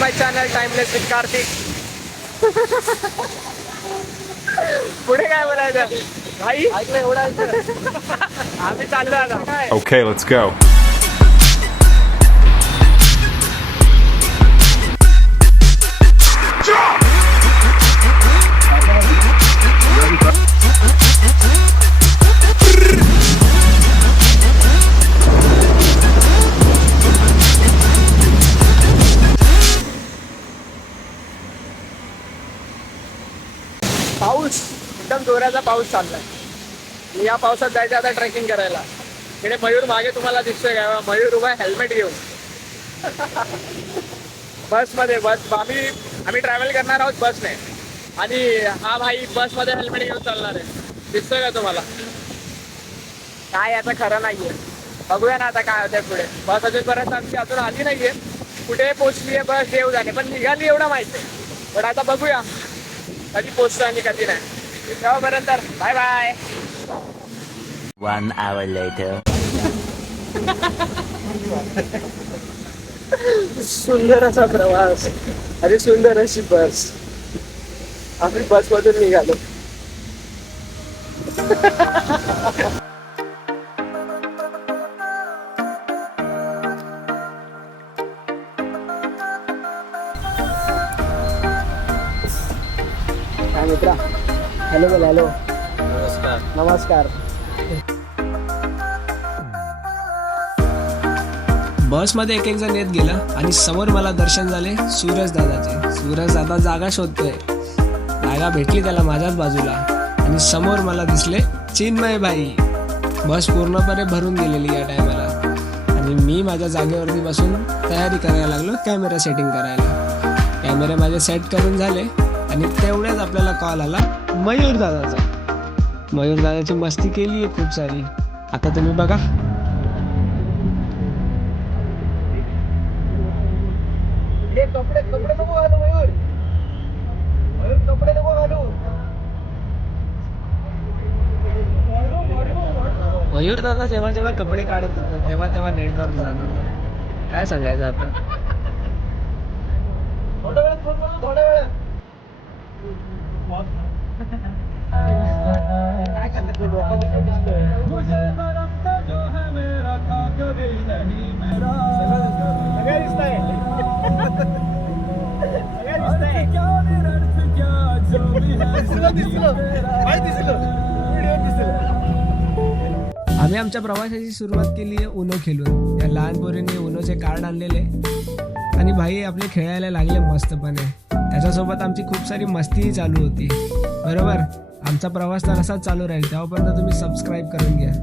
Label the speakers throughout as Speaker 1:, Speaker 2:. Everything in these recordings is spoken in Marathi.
Speaker 1: My channel timeless with Kartik पुढे काय बोलायचं भाई ऐकलं एवढं आम्ही चाललो आता काय
Speaker 2: Okay, let's go.
Speaker 1: जोराचा पाऊस चाललाय. मी या पावसात जायचं आता ट्रेकिंग करायला. इकडे मयूर मागे तुम्हाला दिसतोय का? मयूर उभा हेल्मेट घेऊन. बसमध्ये बस. आम्ही आम्ही ट्रॅव्हल करणार आहोत बसने. आणि हा भाई बसमध्ये हेल्मेट घेऊन चालणार आहे. दिसतोय का तुम्हाला? काय आता खरं नाहीये. बघूया ना आता काय होतंय पुढे. बस अजून परत आमची अजून आली नाहीये. कुठे पोचली आहे बस देव जाणे. पण निघाली एवढं माहिती आहे. पण आता बघूया. कधी पोचतो आणि कधी नाही. तेव्हापर्यंत bye bye.
Speaker 3: One hour later.
Speaker 1: सुंदर असा प्रवास. आणि सुंदर अशी बस. आम्ही बस मधून निघालो मित्रा? हॅलो बोल हॅलो. नमस्कार.
Speaker 4: बसमध्ये एक एक जण येत गेला आणि समोर मला दर्शन झाले सूरज दादाचे. सूरज दादा जागा शोधतोय. जागा भेटली त्याला माझ्याच बाजूला. आणि समोर मला दिसले चिन्मय भाई बस पूर्णपणे भरून गेलेली या टायमाला. आणि मी माझ्या जागेवरती बसून तयारी करायला लागलो कॅमेरा सेटिंग करायला. कॅमेरे माझे सेट करून झाले आणि तेवढ्याच आपल्याला कॉल आला मयूर दादाचा. मयूर दादाची मस्ती केली आहे खूप सारी. आता तुम्ही बघा.
Speaker 1: कपडे कपडे नको घालू मयूर. मयूर कपडे नको घालू.
Speaker 4: मयूर दादा जेव्हा जेव्हा कपडे काढत होता तेव्हा तेव्हा नेटवर्क जात होतं. काय सांगायचं आपण
Speaker 1: थोड्या वेळात फोन करू थोड्या वेळात.
Speaker 4: आम्ही आमच्या प्रवासाची सुरुवात केली आहे उनो खेळून या लहान पोरींनी उनोचे कार्ड आणलेले. आणि भाई आपले खेळायला लागले मस्तपणे. त्याच्यासोबत आमची खूप सारी मस्तीही चालू होती. बरोबर. आमचा प्रवास तर असाच चालू राहील तेव्हापर्यंत तुम्ही सबस्क्राईब करून घ्या.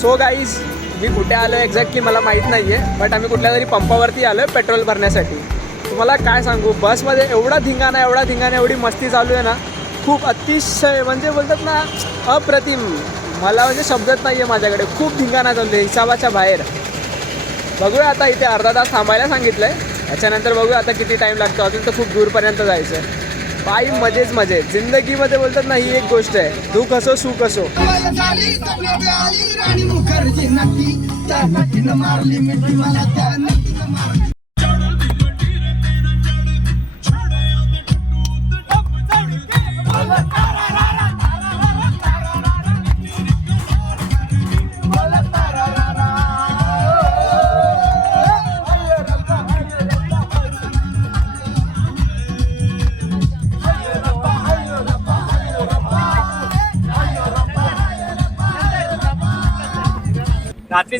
Speaker 1: सो गाईज मी कुठे आलो एक्झॅक्टली मला माहीत नाही आहे बट आम्ही कुठल्या तरी पंपावरती आलो आहे पेट्रोल भरण्यासाठी. तुम्हाला काय सांगू बसमध्ये एवढा धिंगाणा एवढा धिंगाणा एवढी मस्ती चालू आहे ना खूप अतिशय म्हणजे बोलतात ना अप्रतिम. मला म्हणजे शब्दच नाही आहे माझ्याकडे खूप धिंगाणा चालू आहे हिसाबाच्या बाहेर. बघूया आता इथे अर्धा तास थांबायला सांगितलं आहे त्याच्यानंतर बघूया आता किती टाईम लागतो अजून तर खूप दूरपर्यंत जायचं आहे बाई मजेच मजे. जिंदगीमध्ये बोलतात ना ही एक गोष्ट आहे. दुःख असो सुख असो
Speaker 5: मुखर्जी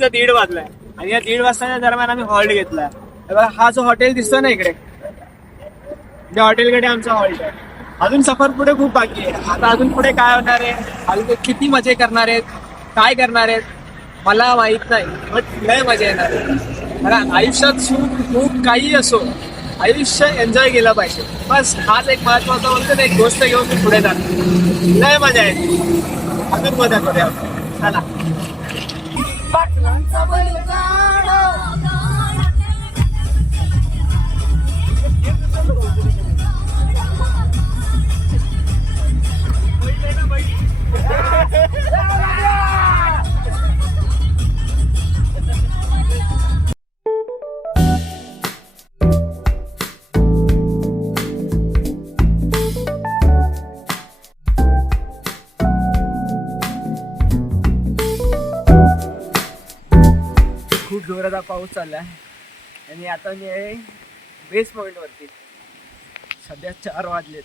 Speaker 1: रात्रीचा दीड वाजलाय. आणि या दीड वाजताच्या दरम्यान आम्ही हॉल्ट घेतलाय. बघा, हा जो हॉटेल दिसतो ना इकडे त्या हॉटेलकडे आमचा हॉल्ट आहे. अजून सफर पुढे खूप बाकी आहे. आता अजून पुढे काय होणार आहे? अजून ते किती मजे करणार आहेत? काय करणार आहेत? मला माहीत नाही बट लय मजा येणार आहे. कारण आयुष्यात सुख खूप काही असो आयुष्य एन्जॉय केलं पाहिजे. बस हाच एक महत्त्वाचा बोलतो ना, एक गोष्ट घेऊन मी पुढे जातो लय मजा येते अजून मजा करूया चला. खूप जोराचा पाऊस चाललाय. आणि आता मी आहे बेस पॉईंटवरती सध्या चार वाजलेत.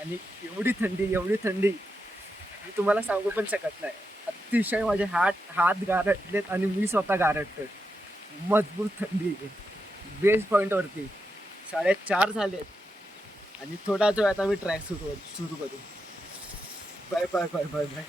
Speaker 1: आणि एवढी थंडी एवढी थंडी. मी तुम्हाला सांगू पण शकत नाही. अतिशय माझे हात हात गारटलेत आणि मी स्वतः गारटतोय. मजबूत थंडी आहे. बेस पॉईंटवरती साडेचार झालेत. आणि थोडाच वेळ आता मी ट्रॅक सुरू सुरू करू.
Speaker 4: Bye bye bye bye bye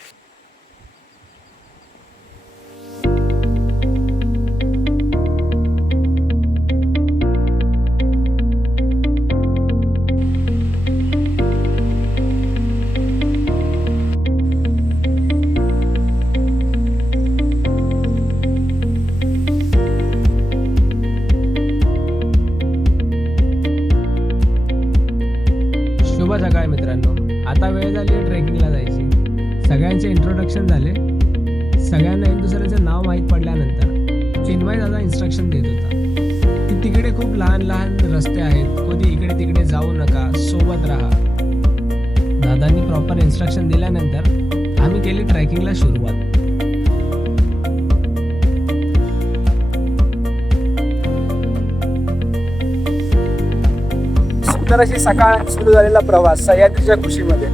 Speaker 4: झाले. सगळ्यांना एक दुसऱ्याचं नाव माहीत पडल्यानंतर चिन्मय दादा इन्स्ट्रक्शन देत होता. की तिकडे खूप लहान लहान रस्ते आहेत. कधी इकडे तिकडे जाऊ नका सोबत राहा. दादांनी प्रॉपर इन्स्ट्रक्शन दिल्यानंतर आम्ही केली ट्रॅकिंगला सुरुवात.
Speaker 1: सुंदर अशी सकाळ सुरू झालेला प्रवास सह्याद्रीच्या खुशीमध्ये.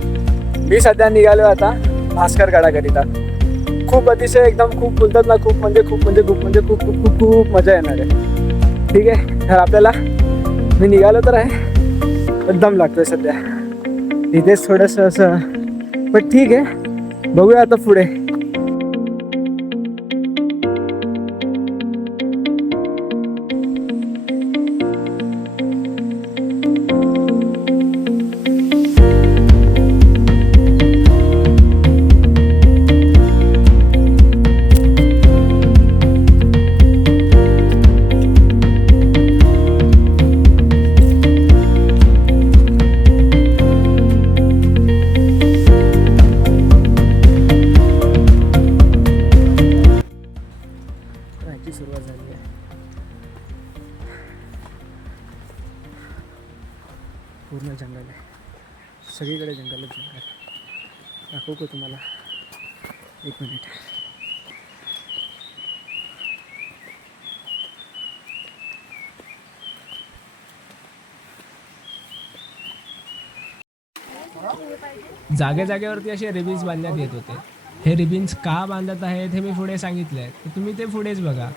Speaker 1: मी सध्या निघालो आता भास्कर गडाकरिता. खूप अतिशय एकदम खूप बोलतात ना खूप म्हणजे खूप म्हणजे खूप म्हणजे खूप खूप खूप खूप मजा येणार आहे. ठीक आहे तर आपल्याला मी निघालो तर आहे. पण दम लागतोय सध्या. तिथेच थोडंसं असं. पण ठीक आहे बघूया आता पुढे.
Speaker 4: जागे जागेवरती असे रिबिन्स बांधण्यात येत होते. हे रिबिन्स का बांधत आहेत हे मी पुढे सांगितलंय. तर तुम्ही ते पुढेच बघा.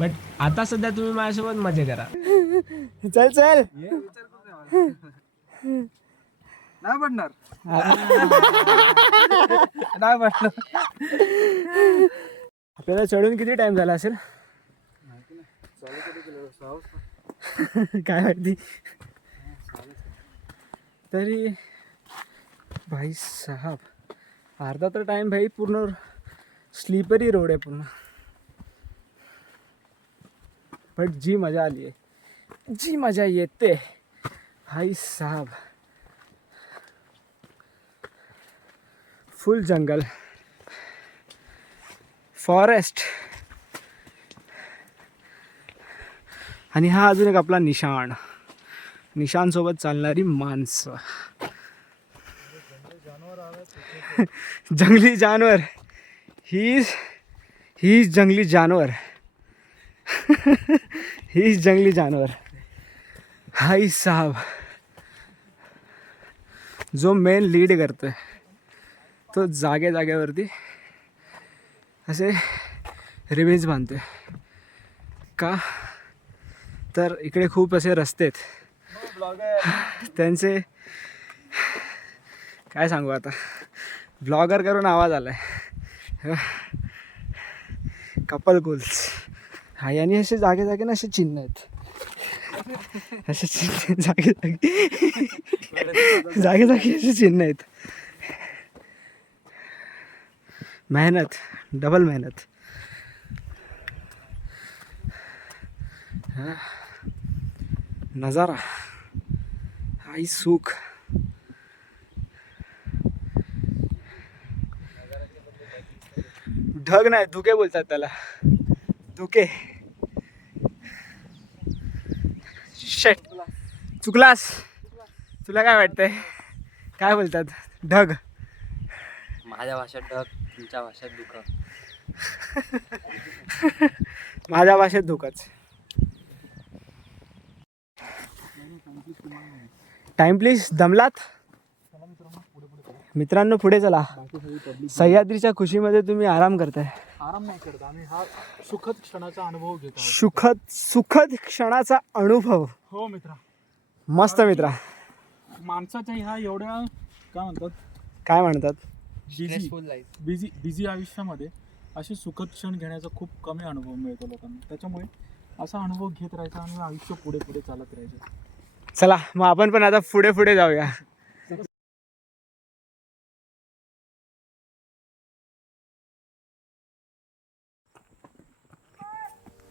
Speaker 4: बट आता सध्या तुम्ही माझ्यासोबत मजे करा.
Speaker 1: चल चल.
Speaker 2: नाही पडणार नाही पडणार
Speaker 1: आपल्याला चढून किती टाइम झाला असेल? काय माहिती? तरी भाई साहब अर्धा तर टाईम भाई पूर्ण स्लीपरी रोड आहे पूर्ण. बट जी मजा आली आहे. जी मजा येते. भाई साहब फुल जंगल फॉरेस्ट आणि हा अजून एक आपला निशाण. निशाणसोबत चालणारी माणसं. जंगली जानवर. ही ही जंगली जानवर. ही जंगली जानवर. हाई साहब. जो मेन लीड करतोय. तो जागे जागेवरती असे रिवेज बांधतोय. का? तर इकडे खूप असे रस्ते आहेत. त्यांचे काय सांगू आता? ब्लॉगर करून आवाज आला आहे कपल कुल्स हा यांनी असे जागे जागे ना असे चिन्ह आहेत. असे चिन्ह जागे जागे. जागे जागे असे चिन्ह आहेत. मेहनत डबल मेहनत. नजारा. आई सुख. ढग नाही धुके बोलतात त्याला. धुके. शेट चुकलास. तुला काय वाटतंय? काय बोलतात? ढग.
Speaker 2: माझ्या भाषेत ढग तुमच्या भाषेत दुःख.
Speaker 1: माझ्या भाषेत धोकाच. Time please दमलात? मित्रांनो पुढे चला. सह्याद्रीच्या खुशीमध्ये तुम्ही आराम करताय.
Speaker 6: आराम नाही करत आम्ही. हा सुखद क्षणाचा अनुभव घेत
Speaker 1: सुखद सुखद क्षणाचा अनुभव.
Speaker 6: हो मित्रा.
Speaker 1: मस्त मित्रा.
Speaker 6: माणसाच्या ह्या एवढ्या काय म्हणतात?
Speaker 1: काय म्हणतात?
Speaker 6: बिझी बिझी बिझी आयुष्यामध्ये असे सुखद क्षण घेण्याचा खूप कमी अनुभव मिळतो लोकांना. त्याच्यामुळे असा अनुभव घेत राहायचा आणि आयुष्य पुढे पुढे चालत राहायचं.
Speaker 1: चला मग आपण पण आता पुढे पुढे जाऊया.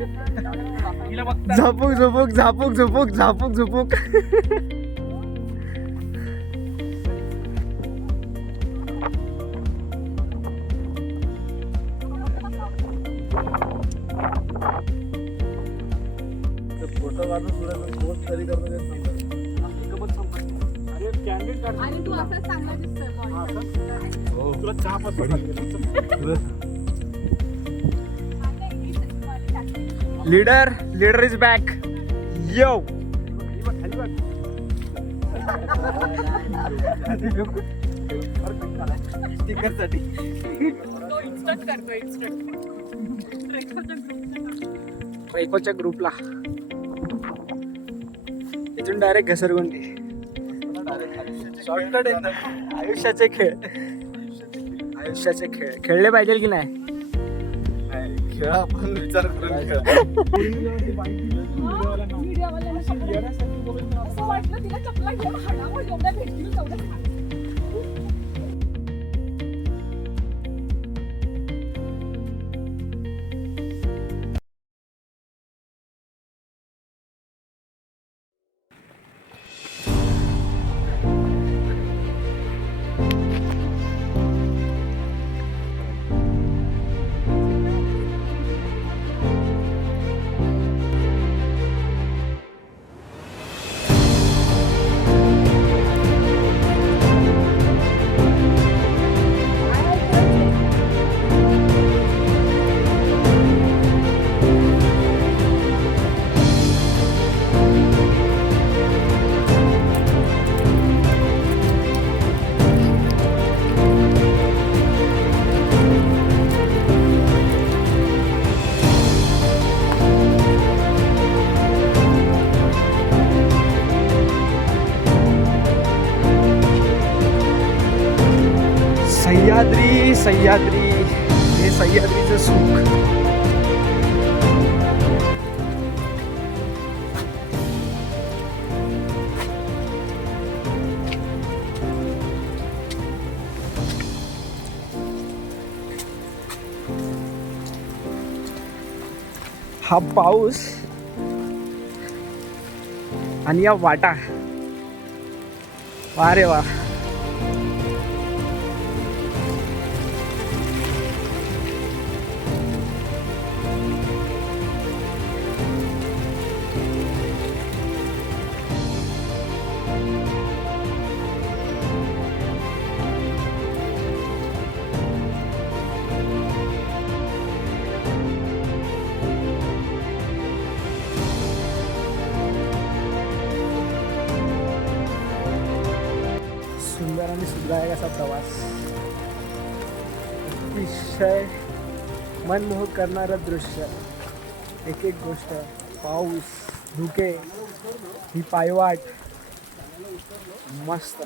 Speaker 1: झपूक झोपूक झापूक झोपूक झापूक. झोपूक leader leader is back yo रेकोच्या ग्रुपला इथून डायरेक्ट घसरगुंडी. आयुष्याचे खेळ. आयुष्याचे खेळ. खेळले पाहिजे की नाही?
Speaker 7: असं वाटलं तिला चपला घेऊन हाडावर एवढ्या भेटतील तेवढं
Speaker 1: हा पाऊस आणि या वाटा. वा रे वा. मनमोहक करणारं दृश्य. एक एक गोष्ट पाऊस धुके ही पायवाट. मस्त.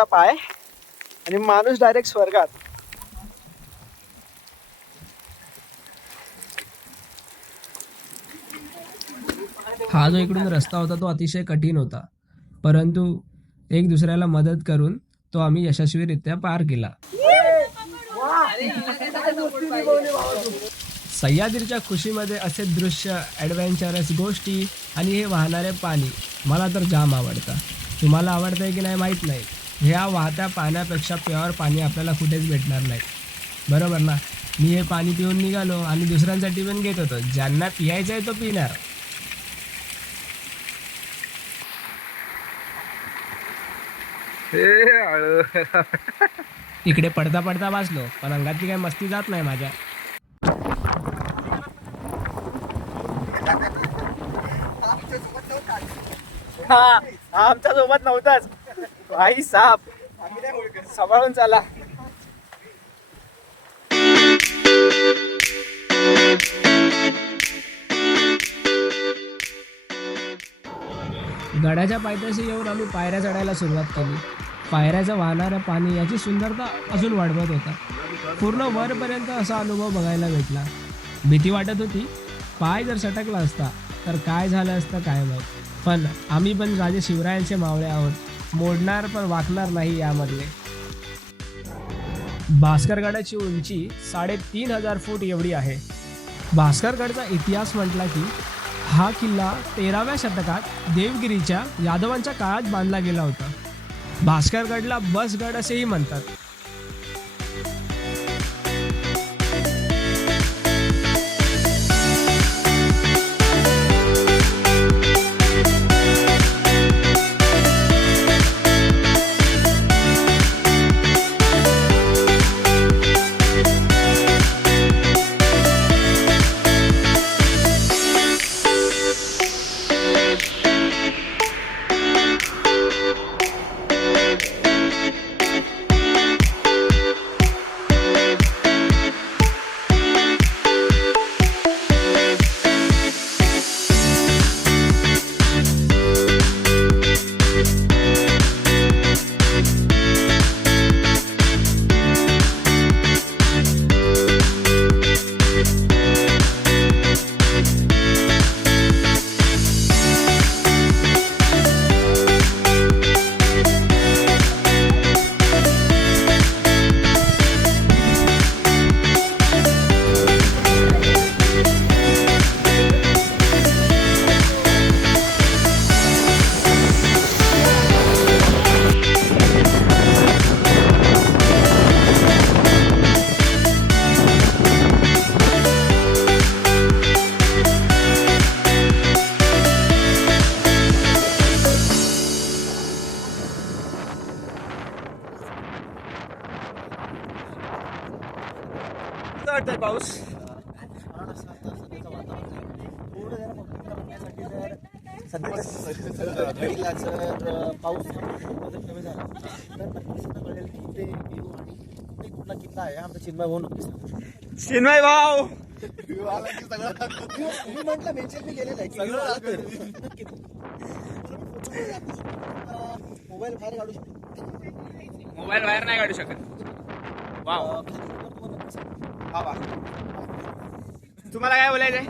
Speaker 1: एक पाय आणि माणूस डायरेक्ट स्वर्गात.
Speaker 4: हा जो इकडून रस्ता होता तो अतिशय कठीण होता. परंतु एक दुसऱ्याला मदत करून तो आम्ही यशस्वीरित्या पार केला. सह्याद्रीच्या खुशीमध्ये असे दृश्य ॲडव्हेंचरस गोष्टी आणि हे वाहणारे पाणी मला तर जाम आवडतं. तुम्हाला आवडतंय की नाही माहीत नाही. ह्या वाहत्या पाण्यापेक्षा प्युअर पाणी आपल्याला कुठेच भेटणार नाही. बरोबर ना? मी हे पाणी पिऊन निघालो आणि दुसऱ्यांसाठी पण घेत होतो. ज्यांना पियायचं आहे तो पिणार. इकडे पडता पडता वाचलो पण अंगातली काही मस्ती जात नाही माझ्या.
Speaker 1: हा हा आमच्यासोबत नव्हताच. भाई साप सांभाळून चाला.
Speaker 4: गडाच्या पायथ्याशी येऊन आम्ही पायऱ्या चढायला सुरुवात केली. पायऱ्याचं वाहणारं पाणी याची सुंदरता अजून वाढवत होता. पूर्ण वरपर्यंत असा अनुभव बघायला भेटला. भीती वाटत होती पाय जर सटकला असता तर काय झालं असतं काय माहीत. पण आम्ही पण राजे शिवरायांचे मावळे आहोत. मोडणार पण वाकणार नाही यामध्ये भास्करगडाची उंची साडेतीन हजार फूट एवढी आहे. भास्करगडचा इतिहास म्हटला की हा किल्ला तेराव्या शतकात देवगिरीच्या यादवांच्या काळात बांधला गेला होता. भास्करगडला बसगड असेही म्हणतात.
Speaker 8: आमचा चिन्मय होऊन नक्कीच सांगतो.
Speaker 1: चिन्मय भाऊ!
Speaker 8: मी म्हटलं मेन्शन मी गेलेलं आहे नक्की मोबाईल बाहेर काढू शकतो.
Speaker 1: मोबाईल बाहेर नाही काढू शकत. वाव.
Speaker 8: नक्की.
Speaker 1: वा वा. तुम्हाला काय बोलायचंय?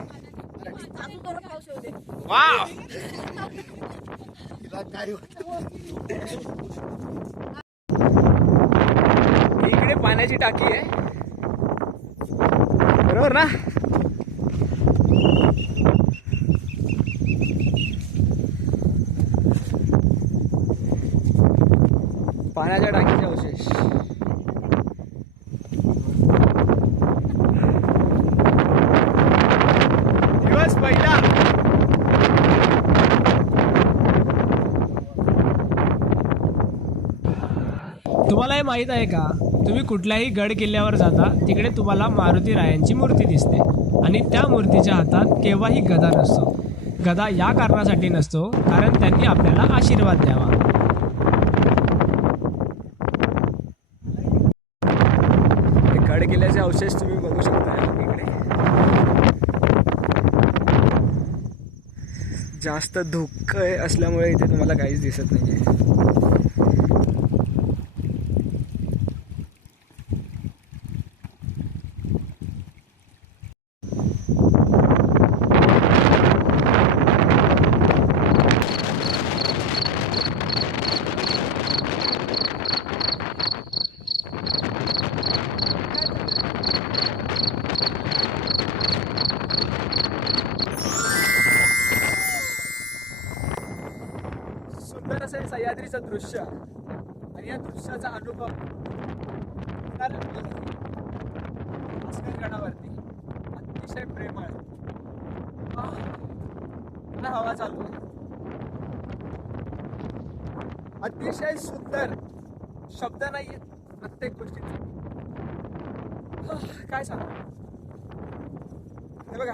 Speaker 1: वाव. पाण्याची टाकी आहे. बरोबर ना? पाण्याच्या टाकीचे अवशेष. दिवस पहिला.
Speaker 4: तुम्हाला हे माहीत आहे का? तुम्ही कुठल्याही गड किल्ल्यावर जाता तिकडे तुम्हाला मारुती रायांची मूर्ती दिसते. आणि त्या मूर्तीच्या हातात केव्हाही गदा नसतो. गदा या कारणासाठी नसतो कारण त्यांनी आपल्याला आशीर्वाद द्यावा.
Speaker 1: गड किल्ल्याचे अवशेष तुम्ही बघू शकता इकडे. जास्त धुकं असल्यामुळे इथे तुम्हाला काहीच दिसत नाही आहे सुंदर असे सह्याद्रीचं दृश्य आणि या दृश्याचा अनुभव घेणार अतिशय प्रेमळ. हवा चालू आहे. अतिशय सुंदर शब्द नाही प्रत्येक गोष्टीचा. काय सांग? हे बघा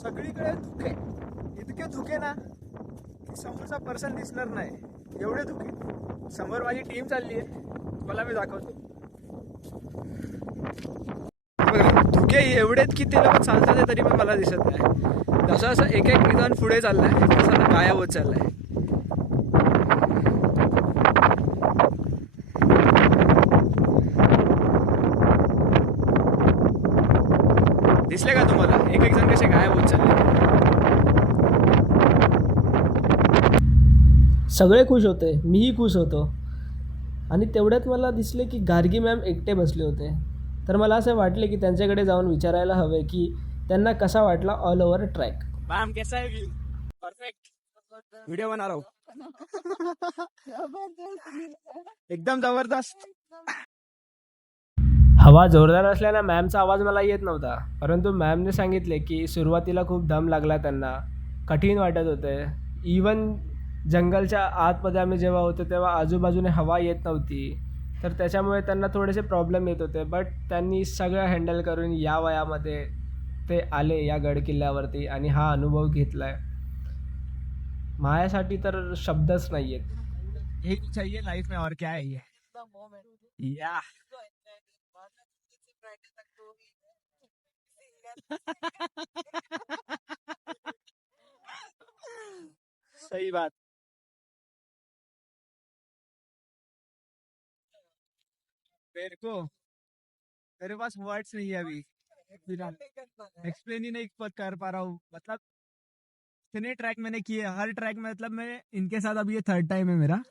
Speaker 1: सगळीकडे धुके इतके धुके ना की समोरचा पर्सन दिसणार नाही. एवढे दुखी. समोर माझी टीम चालली आहे. मला मी दाखवतो. धुके एवढेच की ते लोक चालतात आहे तरी पण मला दिसत नाही. जसं असं एक एक निदान पुढे चाललाय तसं आता गायब होत चाललाय. दिसले का तुम्हाला? एक एक जण कसे गायब होत चालले?
Speaker 4: सगळे खुश होते मीही खुश होतो. आणि तेवढ्यात मला दिसले की गार्गी मॅम एकटे बसले होते. तर मला असं वाटले की त्यांच्याकडे जाऊन विचारायला हवे की त्यांना कसा वाटला ऑल ओव्हर ट्रॅक
Speaker 1: मॅम कैसा है व्यू परफेक्ट हूँ. एकदम जबरदस्त.
Speaker 4: हवा जोरदार असल्यानं मॅमचा आवाज मला येत नव्हता. परंतु मॅमने सांगितले की सुरुवातीला खूप दम लागला त्यांना. कठीण वाटत होते. इवन जंगलच्या आतमध्ये आम्ही जेव्हा होतो तेव्हा आजूबाजूने हवा येत नव्हती. तर त्याच्यामुळे त्यांना थोडेसे प्रॉब्लेम येत होते. बट त्यांनी सगळं हँडल करून या वयामध्ये ते आले या गडकिल्ल्यावरती आणि हा अनुभव घेतला आहे माझ्यासाठी तर शब्दच नाही आहेत
Speaker 1: हे चाहिए लाईफ में और क्या है ये? या सही बात. मेरे को मेरे पास वर्ड्स नहीं है अभी। एक्सप्लेन ही नहीं कर पा रहा हूँ। मतलब इतने ट्रैक मैंने किए, हर ट्रैक में मतलब मैं इनके साथ अभी ये थर्ड टाइम है मेरा।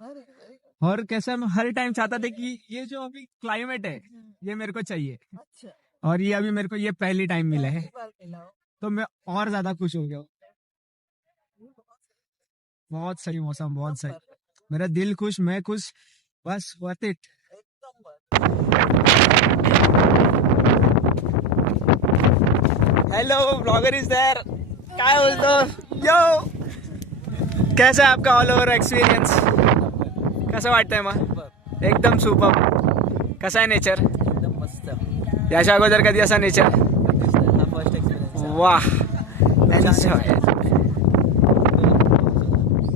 Speaker 1: और कैसा मैं हर टाइम चाहता था कि ये जो अभी क्लाइमेट है, ये मेरे को चाहिए। अच्छा। और ये अभी मेरे को ये पहली टाइम मिला है। तो मैं और ज़्यादा खुश हो गया बहुत सही मौसम, बहुत सही। मेरा दिल खुश, मैं खुश, बस worth it hello blogger is there काय बोलतो यो कैसा है आपका ऑल ओव्हर एक्सपिरियन्स कसं वाटतंय मग एकदम सुपर कसा आहे नेचर
Speaker 2: एकदम मस्त
Speaker 1: याच्या अगोदर कधी असा नेचर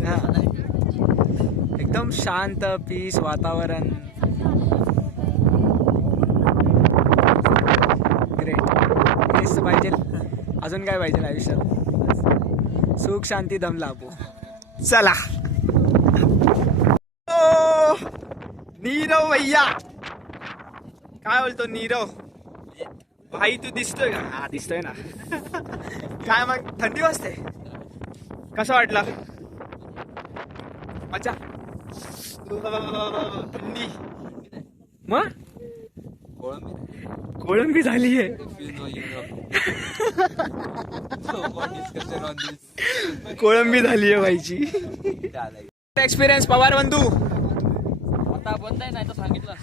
Speaker 2: हा.
Speaker 1: हा. एकदम शांत पीस वातावरण। पाहिजे? अजून काय पाहिजे आयुष्यात? सुख शांती दम लाभो चला नीरव भैया. काय बोलतो नीरव? भाई तू दिसतोय का? हा दिसतोय ना. काय मग थंडी वाजते? कसं वाटलं? मजा थंडी. मग?
Speaker 2: कोळंबी
Speaker 1: कोळंबी झाली आहे कोळंबी झाली आहे बाईची
Speaker 2: चालेल
Speaker 1: एक्सपिरियन्स पवार बंधू.
Speaker 2: आता बंद आहे नाही तर सांगितलं.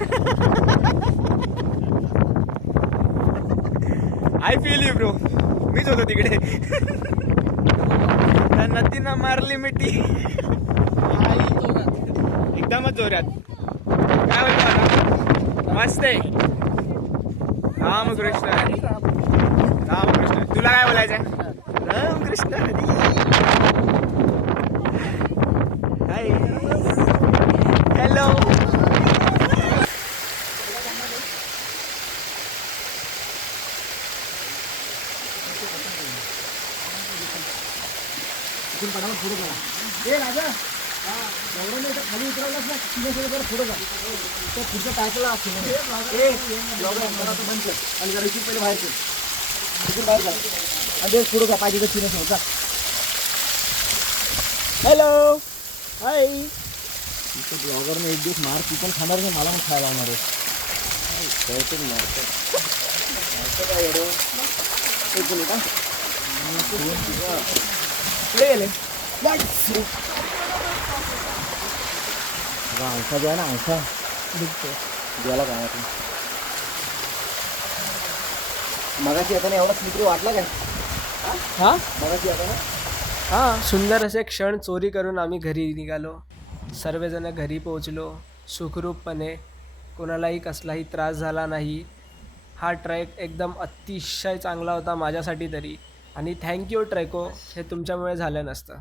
Speaker 1: आय फील यू ब्रो मीच होतो तिकडे. नदीनं मारली मिठी. एकदमच जोरात. काय आता? मस्त आहे. रामकृष्ण. रामकृष्ण तुला काय बोलायचंय? रामकृष्ण हाय हॅलो
Speaker 8: ए राजा. एवढं नाही तर खाली उतरवलास ना तिने सगळं पुढं जा. तर पुढचं टाकला ए एवढं बंद कर. आणि जरा इथून पहिले बाहेर कर. इथून बाहेर जा. आणि तेच पुढं जा पाहिजे तर जा.
Speaker 1: हॅलो हाय
Speaker 8: इथं ब्लॉगरने एक दिवस मार चिकन खाणार नाही मला पण खायला लावणार आहे. कळतं नाही मारतं मारतं काय एवढं? एक मिनिट हा
Speaker 1: कुठे गेले.
Speaker 8: अंगठा जो आहे ना अंगठा. गेला काय आपण मगाशी येताना एवढा स्लिपरी वाटला काय?
Speaker 1: हा?
Speaker 8: मगाशी येताना
Speaker 4: हां सुंदर असे क्षण चोरी करून आम्ही घरी निघालो. सर्वजण घरी पोहोचलो. सुखरूपपणे कोणालाही कसलाही त्रास झाला नाही. हा ट्रॅक एकदम अतिशय चांगला होता माझ्यासाठी तरी. आणि थँक्यू ट्रेको. हे तुमच्यामुळे झालं नसतं.